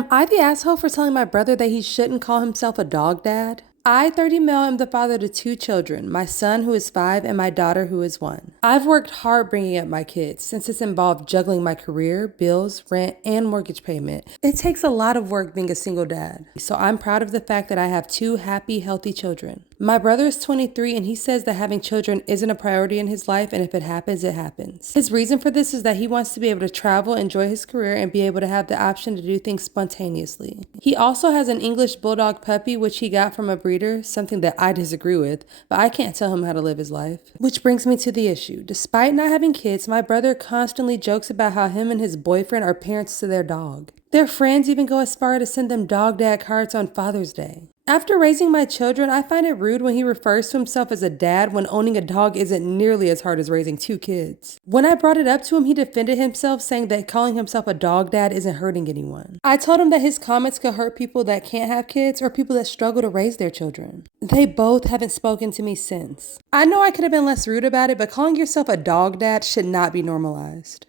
Am I the asshole for telling my brother that he shouldn't call himself a dog dad? I, 30 male, am the father to 2 children, my son who is 5 and my daughter who is 1. I've worked hard bringing up my kids since it's involved juggling my career, bills, rent, and mortgage payment. It takes a lot of work being a single dad, so I'm proud of the fact that I have 2 happy, healthy children. My brother is 23 and he says that having children isn't a priority in his life, and if it happens, it happens. His reason for this is that he wants to be able to travel, enjoy his career, and be able to have the option to do things spontaneously. He also has an English bulldog puppy which he got from a breeder, something that I disagree with, but I can't tell him how to live his life. Which brings me to the issue. Despite not having kids, my brother constantly jokes about how him and his boyfriend are parents to their dog. Their friends even go as far to send them dog dad cards on Father's Day. After raising my children, I find it rude when he refers to himself as a dad when owning a dog isn't nearly as hard as raising 2 kids. When I brought it up to him, he defended himself, saying that calling himself a dog dad isn't hurting anyone. I told him that his comments could hurt people that can't have kids or people that struggle to raise their children. They both haven't spoken to me since. I know I could have been less rude about it, but calling yourself a dog dad should not be normalized.